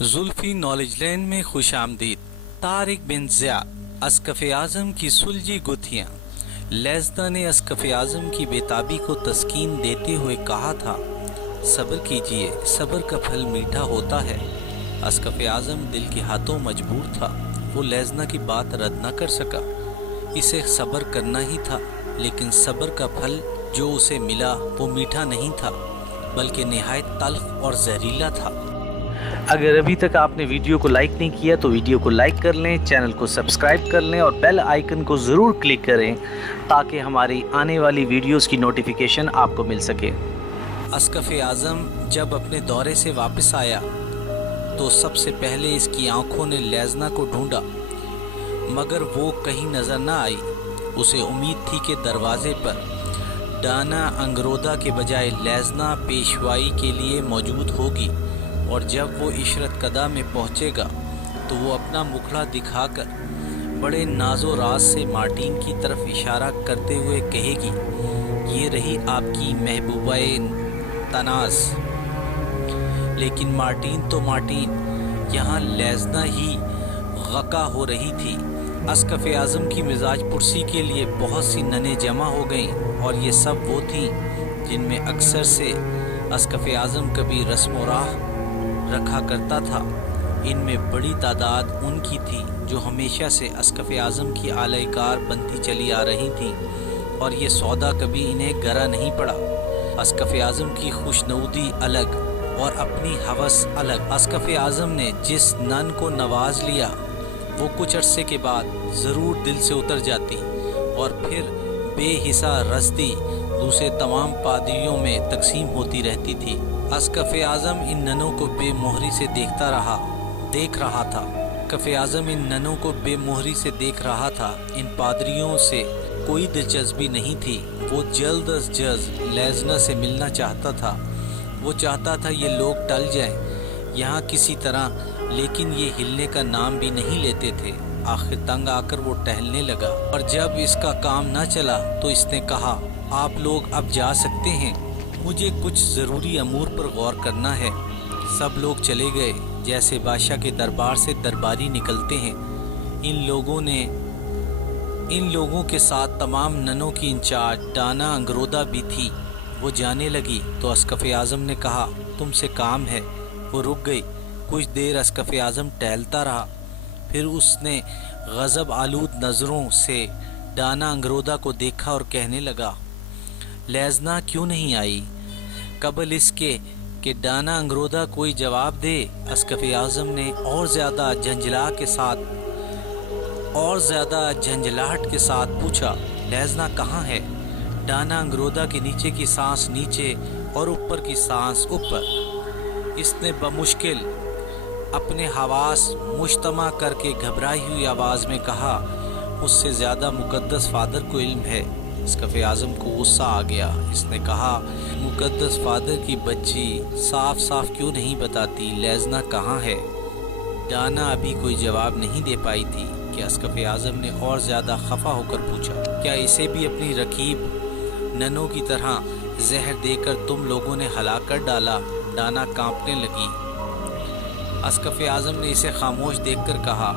Zulfi knowledge land में खुश आमदीद। तारिक बिन ज़ियाद अस्कफ़ आज़म की सुलझी गुत्थियाँ। लेज़दा ने अस्कफ़ आज़म की बेताबी को तस्कीन देते हुए कहा था, सब्र कीजिए, सब्र का फल मीठा होता है। अस्कफ़ आज़म दिल के हाथों मजबूर था। वो लेज़दा की बात रद्द न कर सका। इसे सब्र करना ही था, लेकिन सब्र का फल जो उसे मिला वो मीठा नहीं था, बल्कि निहायत तल्ख और जहरीला था। अगर अभी तक आपने वीडियो को लाइक नहीं किया तो वीडियो को लाइक कर लें, चैनल को सब्सक्राइब कर लें और बेल आइकन को ज़रूर क्लिक करें ताकि हमारी आने वाली वीडियोस की नोटिफिकेशन आपको मिल सके। अस्कफ़ आज़म जब अपने दौरे से वापस आया तो सबसे पहले इसकी आंखों ने लेज़ना को ढूंढा, मगर वो कहीं नज़र न आई। उसे उम्मीद थी कि दरवाजे पर डाना अंगरोदा के बजाय लेज़ना पेशवाई के लिए मौजूद होगी, और जब वो इशरत कदा में पहुंचेगा तो वो अपना मुखड़ा दिखाकर बड़े नाजो राज से मार्टिन की तरफ इशारा करते हुए कहेगी, ये रही आपकी महबूबाए तनाज़। लेकिन मार्टिन तो मार्टिन, यहाँ लेज़ना ही गका हो रही थी। अस्कफ़ आज़म की मिजाज पुरसी के लिए बहुत सी ननें जमा हो गईं, और ये सब वो थीं जिनमें अक्सर से अस्कफ़ आज़म कभी रस्म राह रखा करता था। इनमें बड़ी तादाद उनकी थी जो हमेशा से अस्कफ़ आज़म की आलयकार बनती चली आ रही थी, और ये सौदा कभी इन्हें गरा नहीं पड़ा। अस्कफ़ आज़म की खुशनूदी अलग और अपनी हवस अलग। अस्कफ़ आज़म ने जिस नन को नवाज लिया वो कुछ अरसे के बाद ज़रूर दिल से उतर जाती, और फिर बेहिसा रस्ती दूसरे तमाम पादरियों में तकसीम होती रहती थी। अस्कफ़ आज़म इन ननों को बेमोहरी से देख रहा था। अस्कफ़ आज़म इन ननों को बेमोहरी से देख रहा था। इन पादरियों से कोई दिलचस्पी नहीं थी। वो जल्द अज जल्द लेज़ना से मिलना चाहता था। वो चाहता था ये लोग टल जाएं यहाँ किसी तरह, लेकिन ये हिलने का नाम भी नहीं लेते थे। आखिर तंग आकर वो टहलने लगा, और जब इसका काम न चला तो इसने कहा, आप लोग अब जा सकते हैं, मुझे कुछ ज़रूरी अमूर पर गौर करना है। सब लोग चले गए जैसे बादशाह के दरबार से दरबारी निकलते हैं। इन लोगों के साथ तमाम ननों की इंचार्ज डाना अंगरोदा भी थी। वो जाने लगी तो अस्कफ़ आज़म ने कहा, तुमसे काम है। वो रुक गई। कुछ देर अस्कफ़ आज़म टहलता रहा, फिर उसने गज़ब आलूद नज़रों से डाना अंगरोदा को देखा और कहने लगा, लेज़ना क्यों नहीं आई? कबल इसके कि डाना अंगरोदा कोई जवाब दे, अस्कफ़ आज़म ने और ज़्यादा झंझलाहट के साथ पूछा, लेज़ना कहाँ है? डाना अंगरोदा के नीचे की सांस नीचे और ऊपर की सांस ऊपर। इसने बमुश्किल अपने हवास मुश्तमा करके घबराई हुई आवाज़ में कहा, मुझसे ज़्यादा मुक़द्दस फ़ादर को इल्म है। अस्कफ़ आज़म को गुस्सा आ गया। इसने कहा, मुक़द्दस फ़ादर की बच्ची साफ साफ क्यों नहीं बताती लेज़ना कहाँ है? डाना अभी कोई जवाब नहीं दे पाई थी कि अस्कफ़ आज़म ने और ज़्यादा खफा होकर पूछा, क्या इसे भी अपनी रकीब ननों की तरह जहर देकर तुम लोगों ने हलाक कर डाला? डाना कांपने लगी। अस्कफ़ आज़म ने इसे खामोश देखकर कहा,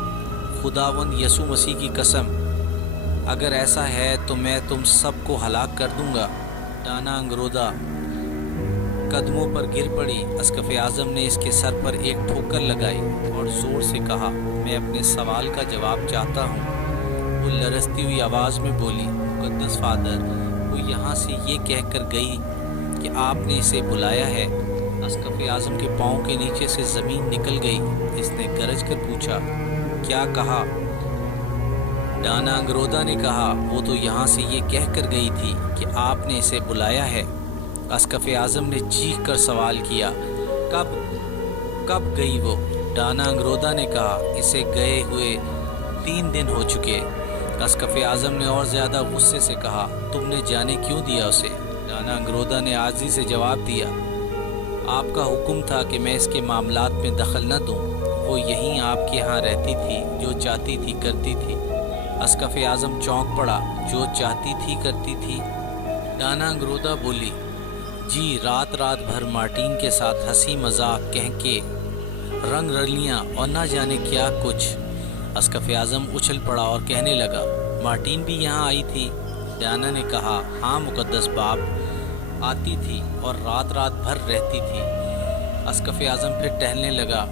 खुदावंद यसू मसीह की कसम, अगर ऐसा है तो मैं तुम सबको हलाक कर दूंगा। डाना अंगरोदा कदमों पर गिर पड़ी। अस्कफ़ आज़म ने इसके सर पर एक ठोकर लगाई और ज़ोर से कहा, मैं अपने सवाल का जवाब चाहता हूँ। वो लरसती हुई आवाज़ में बोली, मुक़द्दस फ़ादर, वो यहाँ से ये कहकर गई कि आपने इसे बुलाया है। अस्कफ़ आज़म के पाँव के नीचे से ज़मीन निकल गई। इसने गरज कर पूछा, क्या कहा? डाना अंगरोदा ने कहा, वो तो यहाँ से ये कह कर गई थी कि आपने इसे बुलाया है। अस्कफ़ आज़म ने चीख कर सवाल किया, कब गई वो? डाना अंगरोदा ने कहा, इसे गए हुए 3 दिन हो चुके। अस्कफ़ आज़म ने और ज़्यादा गुस्से से कहा, तुमने जाने क्यों दिया उसे? डाना अंगरोदा ने आज़ी से जवाब दिया, आपका हुक्म था कि मैं इसके मामलात में दखल न दूँ। वो यहीं आपके यहाँ रहती थी, जो चाहती थी करती थी। अस्कफ़ आज़म चौंक पड़ा, जो चाहती थी करती थी? डाना अंगरोदा बोली, जी, रात भर मार्टिन के साथ हंसी मजाक कह के रंग रलियाँ और ना जाने क्या कुछ। अस्कफ आज़म उछल पड़ा और कहने लगा, मार्टिन भी यहाँ आई थी? डायना ने कहा, हाँ मुकद्दस बाप, आती थी और रात रात भर रहती थी। अस्कफ आज़म फिर टहलने लगा।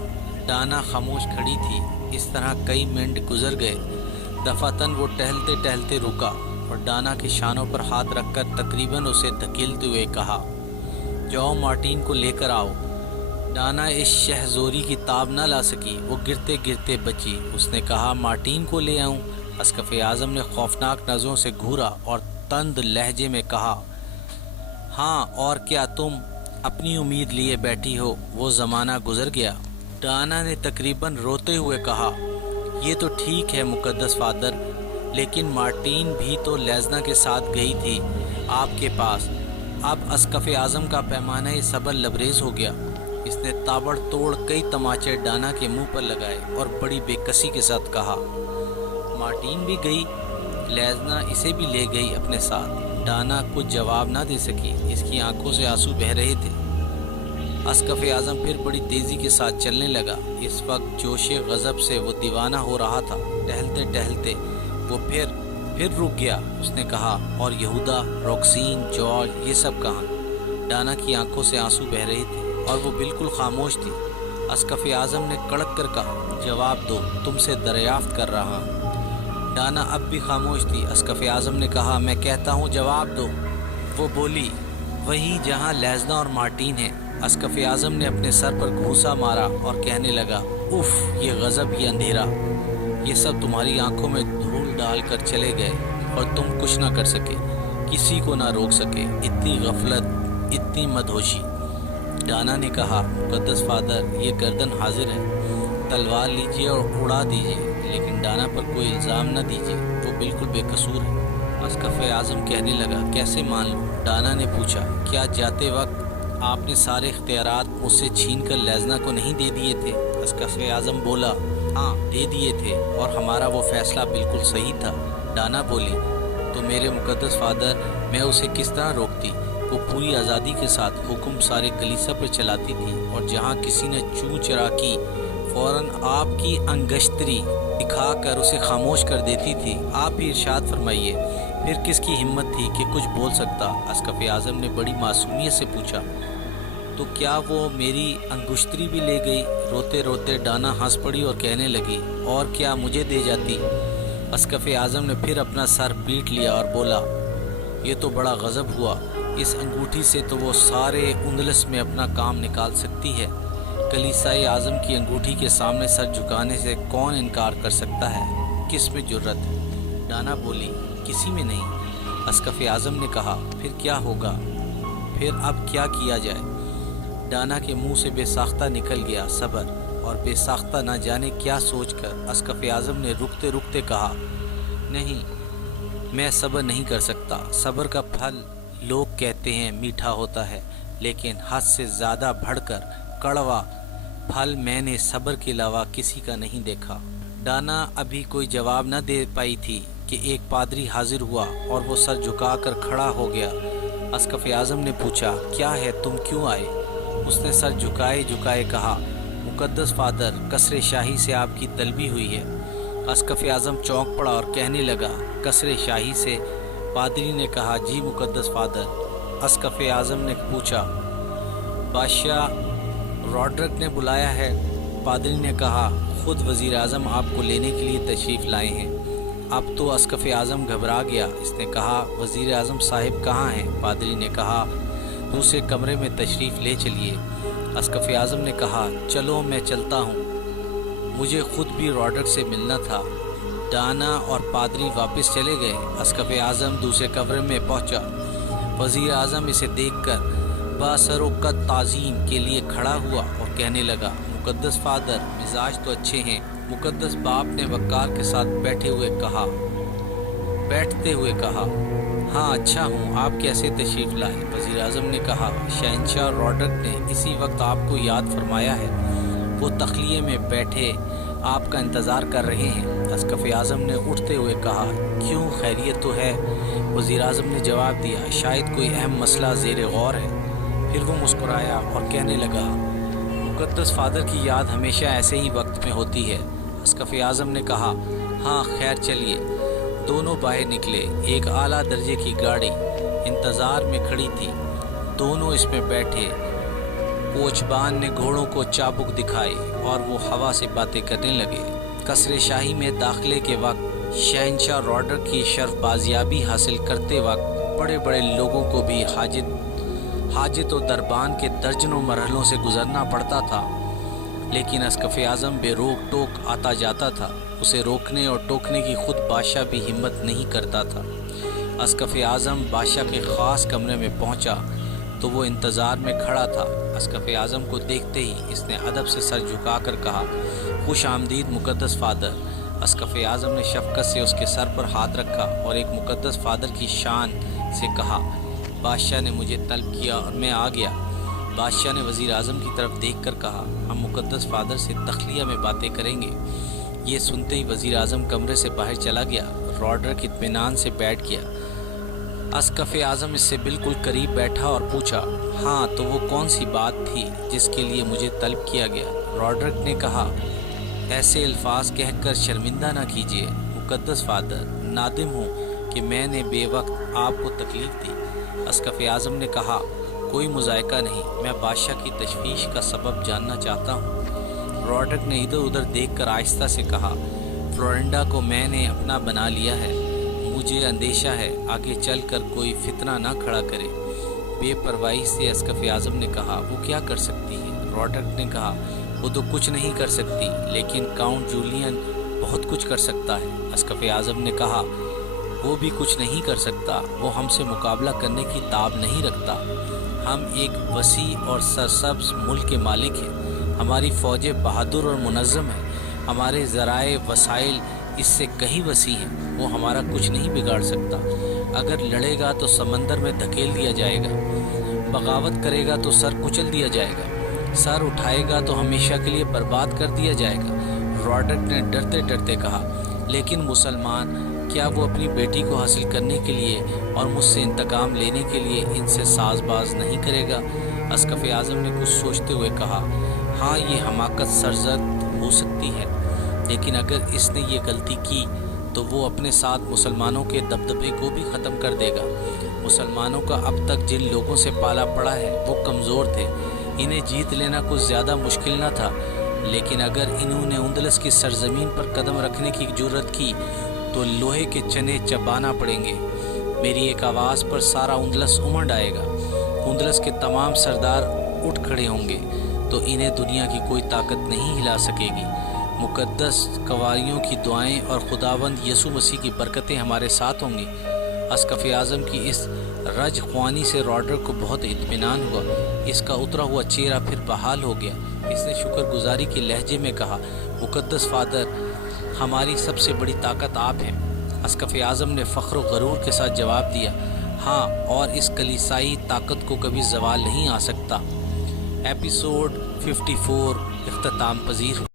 डायना खामोश खड़ी थी। इस तरह कई मिनट गुजर गए। दफातन वो टहलते टहलते रुका और डायना के शानों पर हाथ रखकर तकरीबन उसे धकेलते हुए कहा, जाओ मार्टिन को लेकर आओ। डायना इस शहज़ोरी की ताब न ला सकी, वो गिरते गिरते बची। उसने कहा, मार्टिन को ले आऊं? अस्कफ आज़म ने खौफनाक नज़रों से घूरा और तंद लहजे में कहा, हाँ और क्या, तुम अपनी उम्मीद लिए बैठी हो? वो ज़माना गुजर गया। डायना ने तकरीबन रोते हुए कहा, ये तो ठीक है मुकद्दस फादर, लेकिन मार्टिन भी तो लेज़ना के साथ गई थी आपके पास। अब अस्कफ आज़म का पैमाना सब्र लबरेज हो गया। इसने ताबड़तोड़ कई तमाचे डायना के मुंह पर लगाए और बड़ी बेकसी के साथ कहा, मार्टिन भी गई? लेज़ना इसे भी ले गई अपने साथ? डायना कुछ जवाब ना दे सकी। इसकी आंखों से आंसू बह रहे थे। अस्कफ आज़म फिर बड़ी तेज़ी के साथ चलने लगा। इस वक्त जोशे गज़ब से वो दीवाना हो रहा था। टहलते टहलते वो फिर रुक गया। उसने कहा, और यहूदा, रॉक्सीन, जॉर्ज, ये सब कहाँ? डायना की आंखों से आंसू बह रहे थे और वो बिल्कुल खामोश थी। अस्कफ आज़म ने कड़क कर कहा, जवाब दो, तुमसे दरियाफ्त कर रहा हूँ। डायना अब भी खामोश थी। अस्कफ आज़म ने कहा, मैं कहता हूँ जवाब दो। वो बोली, वहीं जहाँ लेज़ना और मार्टिन है। अस्कफ आज़म ने अपने सर पर घूंसा मारा और कहने लगा, उफ़, ये गज़ब, ये अंधेरा, ये सब तुम्हारी आंखों में धूल डाल कर चले गए और तुम कुछ ना कर सके, किसी को ना रोक सके। इतनी गफलत, इतनी मदहोशी। डायना ने कहा, मुकद्दस फादर, ये गर्दन हाजिर है, तलवार लीजिए और उड़ा दीजिए, लेकिन डायना पर कोई इल्ज़ाम न दीजिए, वो बिल्कुल बेकसूर है। अस्कफ आज़म कहने लगा, कैसे मान लूँ? डायना ने पूछा, क्या जाते वक्त आपने सारे इख्तियारात मुझसे छीन कर लेज़ना को नहीं दे दिए थे? अस्कफ आज़म बोला, हाँ दे दिए थे और हमारा वो फैसला बिल्कुल सही था। डायना बोली, तो मेरे मुकद्दस फादर, मैं उसे किस तरह रोकती? वो पूरी आज़ादी के साथ हुक्म सारे कलीसिया पर चलाती थी और जहाँ किसी ने चू चरा की फ़ौरन आपकी अंगश्तरी दिखाकर उसे खामोश कर देती थी। आप ही इरशाद फरमाइए, फिर किसकी हिम्मत थी कि कुछ बोल सकता? अस्कफ आज़म ने बड़ी मासूमियत से पूछा, तो क्या वो मेरी अंगुश्तरी भी ले गई? रोते रोते डायना हंस पड़ी और कहने लगी, और क्या मुझे दे जाती? अस्कफ आज़म ने फिर अपना सर पीट लिया और बोला, ये तो बड़ा गज़ब हुआ। इस अंगूठी से तो वो सारे उंदलस में अपना काम निकाल सकती है। कलीसियाए आज़म की अंगूठी के सामने सर झुकाने से कौन इनकार कर सकता है? किस में जुर्रत है? डायना बोली, किसी में नहीं। अस्कफ आज़म ने कहा, फिर क्या होगा? फिर अब क्या किया जाए? डायना के मुंह से बेसाख्ता निकल गया सब्र, और बेसाख्ता न जाने क्या सोचकर अस्कफ आज़म ने रुकते रुकते कहा, नहीं, मैं सब्र नहीं कर सकता। सब्र का फल लोग कहते हैं मीठा होता है, लेकिन हद से ज़्यादा बढ़कर कड़वा फल मैंने सब्र के अलावा किसी का नहीं देखा। डायना अभी कोई जवाब न दे पाई थी कि एक पादरी हाजिर हुआ और वो सर झुकाकर खड़ा हो गया। अस्कफ आज़म ने पूछा, क्या है, तुम क्यों आए? उसने सर झुकाए झुकाए कहा, मुकद्दस फादर, कसरे शाही से आपकी तलबी हुई है। अस्कफ आज़म चौंक पड़ा और कहने लगा, कसरे शाही से? पादरी ने कहा, जी मुकद्दस फादर। अस्कफ आज़म ने पूछा, बादशाह रॉड्रिक ने बुलाया है? पादरी ने कहा, खुद वज़ीर आज़म आपको लेने के लिए तशरीफ़ लाए हैं। अब तो अस्कफ आज़म घबरा गया। इसने कहा, वज़ीर आज़म साहिब कहाँ हैं? पादरी ने कहा, दूसरे कमरे में तशरीफ़ ले चलिए। अस्कफ आज़म ने कहा, चलो मैं चलता हूँ, मुझे खुद भी रॉड्रिक से मिलना था। डायना और पादरी वापस चले गए। अस्कफ आज़म दूसरे कमरे में पहुँचा। वज़ीर आज़म इसे देखकर बासरोकत ताज़ीम के लिए खड़ा हुआ और कहने लगा, मुकद्दस फादर, मिजाज तो अच्छे हैं। मुकद्दस बाप ने वक़ार के साथ बैठते हुए कहा, हाँ अच्छा हूँ, आप कैसे तशरीफ़ लाए? वज़ीर आज़म ने कहा, शहंशाह रॉड्रिक ने इसी वक्त आपको याद फरमाया है, वो तखलिए में बैठे आपका इंतज़ार कर रहे हैं। अस्कफ आज़म ने उठते हुए कहा, क्यों, खैरियत तो है? वज़ीर आज़म ने जवाब दिया, शायद कोई अहम मसला ज़ेर गौर है। फिर वो मुस्कुराया और कहने लगा, मुकद्दस फादर की याद हमेशा ऐसे ही वक्त में होती है। अस्कफ़ आज़म ने कहा, हाँ खैर चलिए। दोनों बाहर निकले। एक आला दर्जे की गाड़ी इंतज़ार में खड़ी थी। दोनों इसमें बैठे। कोचबान ने घोड़ों को चाबुक दिखाई और वो हवा से बातें करने लगे। कसरे शाही में दाखिले के वक्त शहंशाह रॉडरिक की शर्फ बाजियाबी हासिल करते वक्त बड़े बड़े लोगों को भी हाजित और दरबान के दर्जनों मरहलों से गुजरना पड़ता था, लेकिन अस्कफ़ आज़म बेरोक टोक आता जाता था। उसे रोकने और टोकने की खुद बादशाह भी हिम्मत नहीं करता था। अस्कफ़ आज़म बादशाह के ख़ास कमरे में पहुंचा तो वो इंतज़ार में खड़ा था। अस्कफ़ आज़म को देखते ही इसने अदब से सर झुकाकर कहा, खुश आमदीद मुकद्दस फ़ादर। अस्कफ़ आज़म ने शफ़क़त से उसके सर पर हाथ रखा और एक मुकद्दस फ़ादर की शान से कहा, बादशाह ने मुझे तलब किया और मैं आ गया। बादशाह ने वज़ीर आज़म की तरफ देखकर कहा, हम मुकद्दस फ़ादर से तख्लिया में बातें करेंगे। ये सुनते ही वज़ीर आज़म कमरे से बाहर चला गया। रॉडरिक इत्मीनान से बैठ गया। अस्कफ़ आज़म इससे बिल्कुल करीब बैठा और पूछा, हाँ तो वो कौन सी बात थी जिसके लिए मुझे तलब किया गया? रॉडरिक ने कहा, ऐसे अल्फाज कहकर शर्मिंदा ना कीजिए मुकद्दस फ़ादर, नादिम हूँ कि मैंने बेवक्त आपको तकलीफ़ दी। अस्कफ़ आज़म ने कहा, कोई मुज़ायका नहीं, मैं बादशाह की तशवीश का सबब जानना चाहता हूँ। रॉडरिक ने इधर उधर देखकर आहिस्ता से कहा, फ्लोरिंडा को मैंने अपना बना लिया है। मुझे अंदेशा है आगे चल कर कोई फितना ना खड़ा करे। बेपरवाही से अस्कफ़ आज़म ने कहा, वो क्या कर सकती है? रॉडरिक ने कहा, वो तो कुछ नहीं कर सकती, लेकिन काउंट जूलियन बहुत कुछ कर सकता है। अस्कफ़ आज़म ने कहा, वो भी कुछ नहीं कर सकता, वो हमसे मुकाबला करने की ताब नहीं रखता। हम एक वसी और सरसब्ज़ मुल्क के मालिक हैं। हमारी फ़ौजें बहादुर और मुनज़्ज़म हैं। हमारे ज़राए वसाइल इससे कहीं वसी हैं। वो हमारा कुछ नहीं बिगाड़ सकता। अगर लड़ेगा तो समंदर में धकेल दिया जाएगा, बगावत करेगा तो सर कुचल दिया जाएगा, सर उठाएगा तो हमेशा के लिए बर्बाद कर दिया जाएगा। रॉडरिक ने डरते डरते कहा, लेकिन मुसलमान क्या वो अपनी बेटी को हासिल करने के लिए और मुझसे इंतकाम लेने के लिए इनसे साजबाज नहीं करेगा? अस्कफ़ आज़म ने कुछ सोचते हुए कहा, हाँ ये हमाकत सरजद हो सकती है, लेकिन अगर इसने ये गलती की तो वो अपने साथ मुसलमानों के दबदबे को भी ख़त्म कर देगा। मुसलमानों का अब तक जिन लोगों से पाला पड़ा है वो कमज़ोर थे। इन्हें जीत लेना कुछ ज़्यादा मुश्किल न था, लेकिन अगर इन्होंने उंदलस की सरजमीन पर कदम रखने की जुर्रत की तो लोहे के चने चबाना पड़ेंगे। मेरी एक आवाज़ पर सारा उंदलस उमड़ आएगा। उंदलस के तमाम सरदार उठ खड़े होंगे तो इन्हें दुनिया की कोई ताकत नहीं हिला सकेगी। मुकद्दस कवारियों की दुआएं और खुदावंद यसु मसीह की बरकतें हमारे साथ होंगी। अस्कफ़ आज़म की इस रज ख्वानी से रॉडरिक को बहुत इत्मीनान हुआ। इसका उतरा हुआ चेहरा फिर बहाल हो गया। इसने शुक्रगुजारी के लहजे में कहा, मुकद्दस फ़ादर, हमारी सबसे बड़ी ताकत आप हैं। अस्कफ़ आज़म ने फ़ख्र व गरूर के साथ जवाब दिया, हाँ, और इस कलीसाई ताकत को कभी ज़वाल नहीं आ सकता। एपिसोड 54 इख्तिताम पजीर